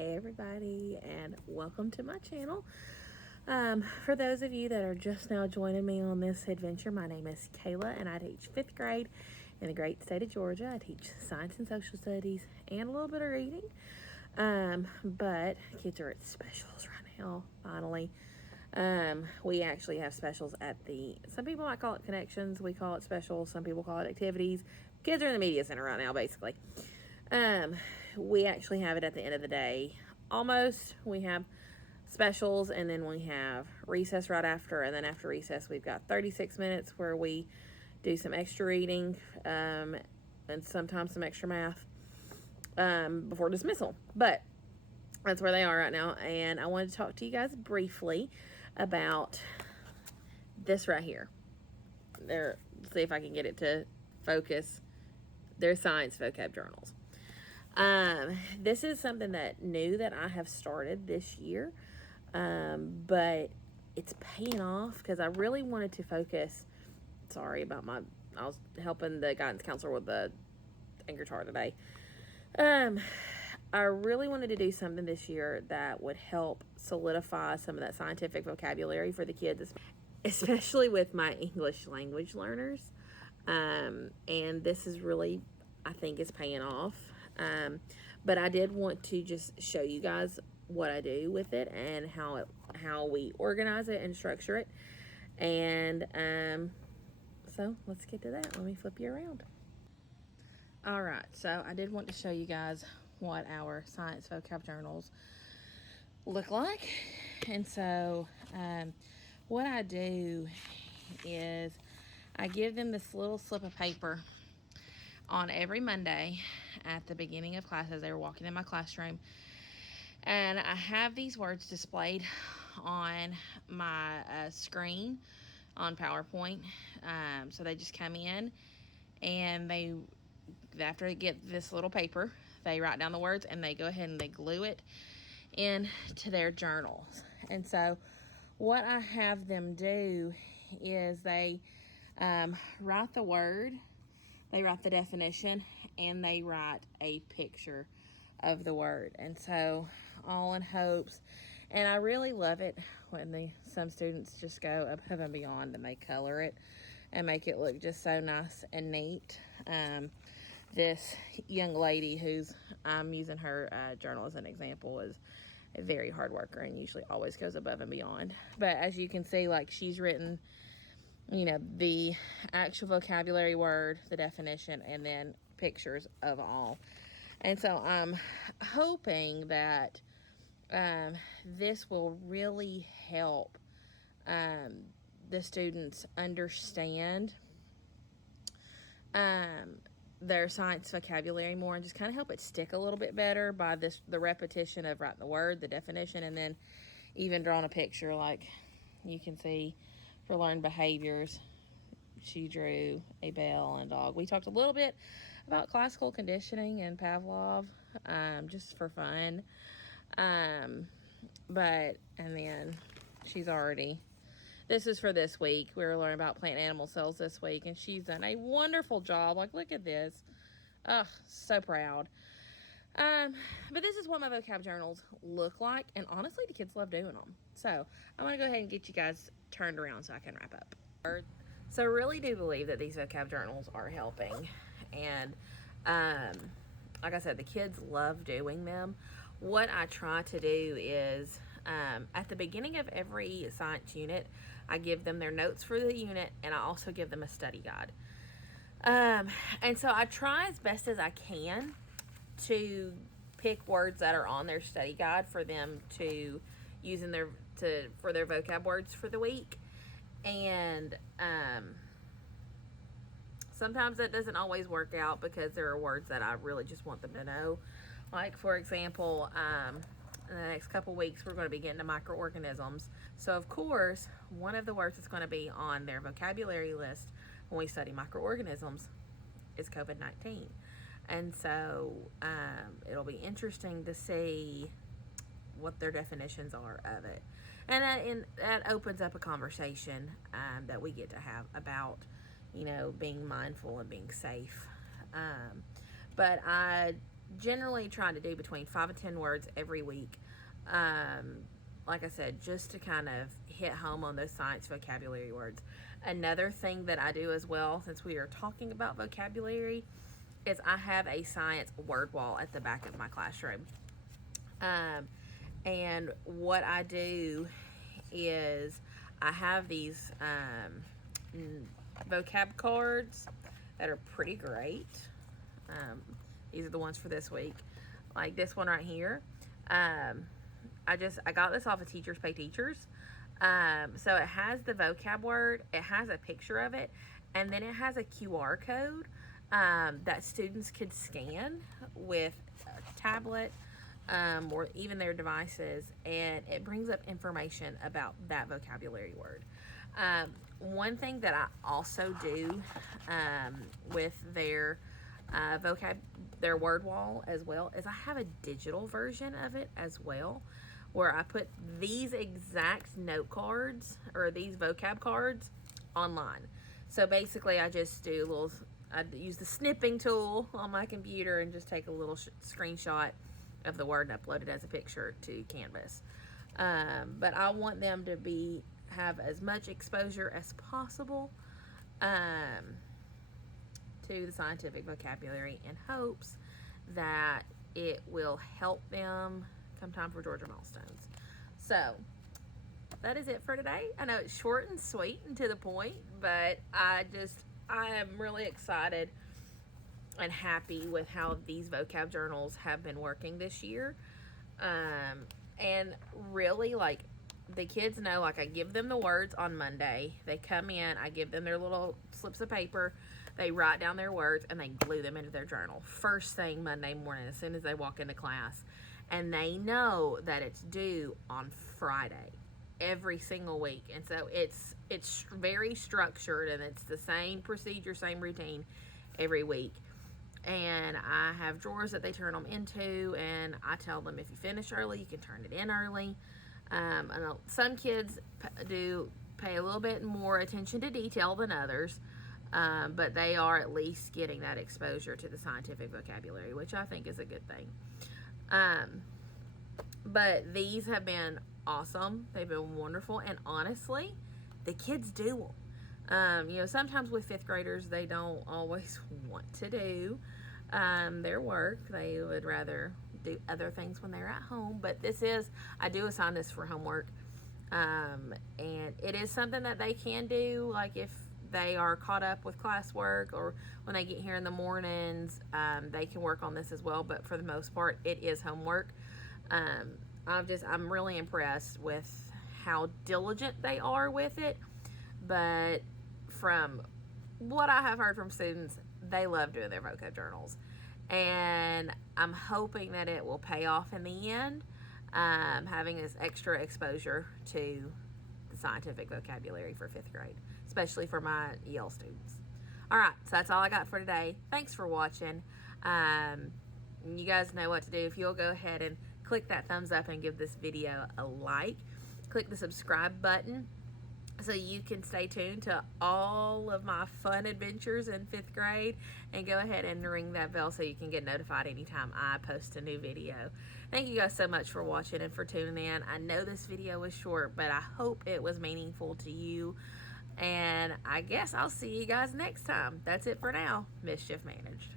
Hey everybody, and welcome to my channel. For those of you that are just now joining me on this adventure, my name is Kayla and I teach 5th grade in the great state of Georgia. I teach science and social studies and a little bit of reading. But kids are at specials right now, finally. We actually have specials at some people might call it connections, we call it specials, some people call it activities. Kids are in the media center right now, basically. We actually have it at the end of the day. Almost. We have specials, and then we have recess right after, and then after recess we've got 36 minutes where we do some extra reading, and sometimes some extra math, before dismissal. But that's where they are right now, and I wanted to talk to you guys briefly about this right here. See if I can get it to focus. They're science vocab journals. This is something new that I have started this year, but it's paying off because I really wanted to focus. Sorry about I was helping the guidance counselor with the anchor chart today. I really wanted to do something this year that would help solidify some of that scientific vocabulary for the kids, especially with my English language learners. And this is really, I think, is paying off. But I did want to just show you guys what I do with it and how we organize it and structure it. And so let's get to that. Let me flip you around. All right, so I did want to show you guys what our science vocab journals look like. And so what I do is I give them this little slip of paper on every Monday at the beginning of class as they were walking in my classroom. And I have these words displayed on my screen on PowerPoint. So they just come in and after they get this little paper, they write down the words and they go ahead and they glue it into their journals. And so what I have them do is they write the word, they write the definition, and they write a picture of the word. And so all in hopes, and I really love it when some students just go above and beyond and they color it and make it look just so nice and neat. This young lady I'm using her journal as an example, is a very hard worker and usually always goes above and beyond. But as you can see, like, she's written, the actual vocabulary word, the definition, and then pictures of all. And so I'm hoping that this will really help the students understand their science vocabulary more and just kind of help it stick a little bit better by the repetition of writing the word, the definition, and then even drawing a picture. Like you can see for learned behaviors, she drew a bell and a dog. We talked a little bit about classical conditioning and Pavlov, just for fun. And then this is for this week. We were learning about plant and animal cells this week, and she's done a wonderful job. Like, look at this. Ugh, so proud. But this is what my vocab journals look like, and honestly, the kids love doing them. So I'm going to go ahead and get you guys turned around so I can wrap up. So I really do believe that these vocab journals are helping. And like I said, the kids love doing them. What I try to do is at the beginning of every science unit, I give them their notes for the unit, and I also give them a study guide. And so I try as best as I can to pick words that are on their study guide for them to use for their vocab words for the week. And sometimes that doesn't always work out because there are words that I really just want them to know. Like, for example, in the next couple weeks, we're going to be getting to microorganisms. So, of course, one of the words that's going to be on their vocabulary list when we study microorganisms is COVID-19. And so it'll be interesting to see what their definitions are of it. And that opens up a conversation that we get to have about, being mindful and being safe. But I generally trying to do between 5 and 10 words every week. Like I said, just to kind of hit home on those science vocabulary words. Another thing that I do as well, since we are talking about vocabulary, is I have a science word wall at the back of my classroom. And what I do is I have these vocab cards that are pretty great. These are the ones for this week. Like this one right here. I got this off of Teachers Pay Teachers. So it has the vocab word, it has a picture of it, and then it has a QR code that students could scan with a tablet or even their devices, and it brings up information about that vocabulary word. One thing that I also do with their their word wall as well is I have a digital version of it as well, where I put these exact note cards or these vocab cards online. So basically I just do I use the snipping tool on my computer and just take a little screenshot of the word and upload it as a picture to Canvas. But I want them to have as much exposure as possible to the scientific vocabulary in hopes that it will help them come time for Georgia Milestones. So that is it for today. I know it's short and sweet and to the point, but I am really excited and happy with how these vocab journals have been working this year. And really, like, the kids know, like, I give them the words on Monday. They come in, I give them their little slips of paper. They write down their words and they glue them into their journal first thing Monday morning as soon as they walk into class. And they know that it's due on Friday every single week. And so it's very structured, and it's the same procedure, same routine every week. And I have drawers that they turn them into, and I tell them if you finish early, you can turn it in early. I know some kids do pay a little bit more attention to detail than others, but they are at least getting that exposure to the scientific vocabulary, which I think is a good thing. But these have been awesome. They've been wonderful, and honestly, the kids do them. Sometimes with fifth graders, they don't always want to do their work. They would rather do other things when they're at home, but I do assign this for homework, and it is something that they can do, like if they are caught up with classwork or when they get here in the mornings, they can work on this as well, but for the most part, it is homework. I'm really impressed with how diligent they are with it, but from what I have heard from students, they love doing their vocab journals, and I'm hoping that it will pay off in the end, having this extra exposure to the scientific vocabulary for fifth grade, especially for my EL students. All right, so that's all I got for today. Thanks for watching. You guys know what to do. If you'll go ahead and click that thumbs up and give this video a like, click the subscribe button so you can stay tuned to all of my fun adventures in fifth grade, and go ahead and ring that bell so you can get notified anytime I post a new video. Thank you guys so much for watching and for tuning in. I know this video was short, but I hope it was meaningful to you, and I guess I'll see you guys next time. That's it for now. Mischief managed.